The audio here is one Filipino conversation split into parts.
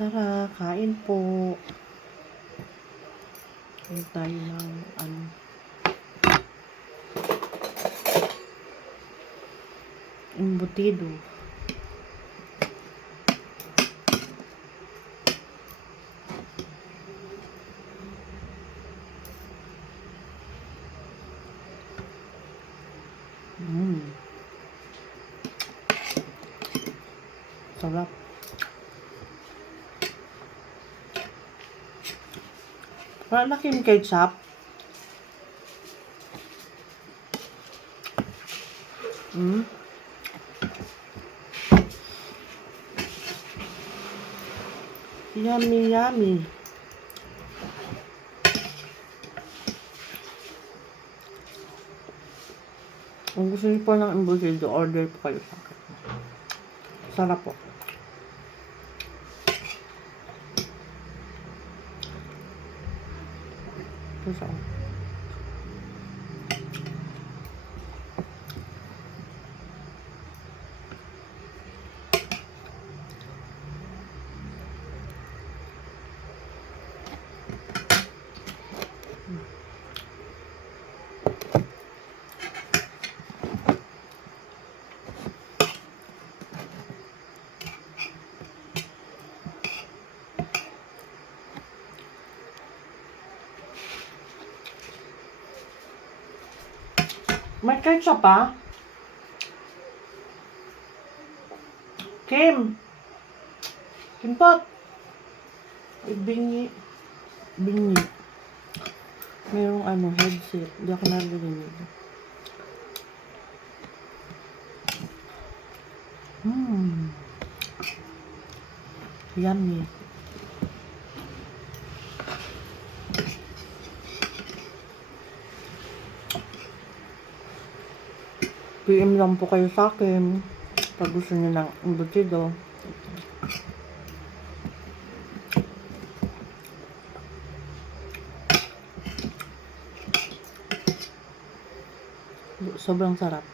Tara, kain po. Kain tayo ng embutido. Sarap. Wala na kim ketchup. Yummy, yummy. Kung gusto niyo po ng embutido, order po kayo sa akin. Sarap po. Ito siya. May ketchup pa? Kim! Kimpot! Bingi. Bingi. Mayroong headset. Hindi ako narinig. Yummy. PM lang po kayo sa akin pag gusto niyo ng embutido. Sobrang sarap.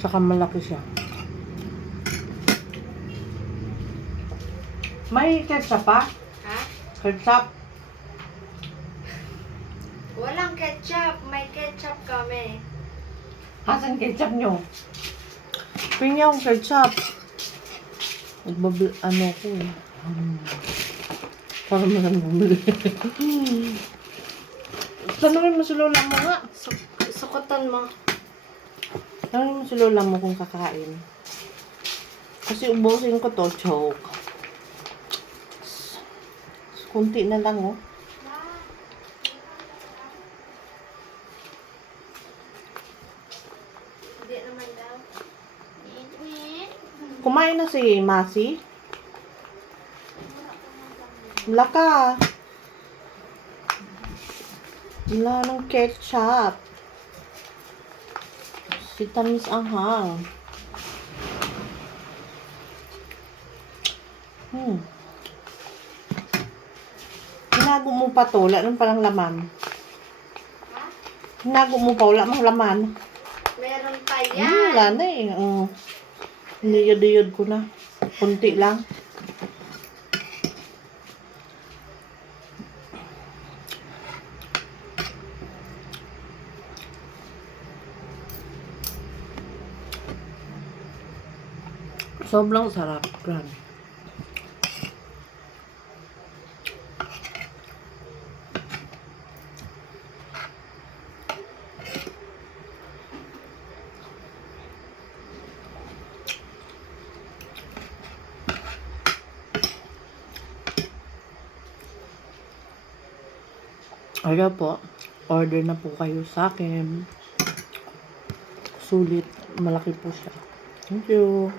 Tsaka malaki siya. May ketchup pa? Ha? Ketchup? Walang ketchup. May ketchup kami. Asan ketchup nyo? Pingi akong ketchup. Ko eh. Para mo lang bumili. Tanungin mo si lola mo nga. Sukutan mo. Tanungin mo si lola mo kung kakain. Kasi ubusin ko to, choke. Kunti na lang, oh. Hindi naman daw. Kumain na si Masi. Wala ka. Wala ng ketchup. Si tamis anghang. Hinago mo pa to. Wala nang palang laman. Ha? Hinago mo pa. Wala mang laman. Meron pa yan. Wala na eh. Niyod-yod ko na. Kunti lang. Sobrang sarap. Grabe. Kaya po, order na po kayo sa akin. Sulit, malaki po siya. Thank you.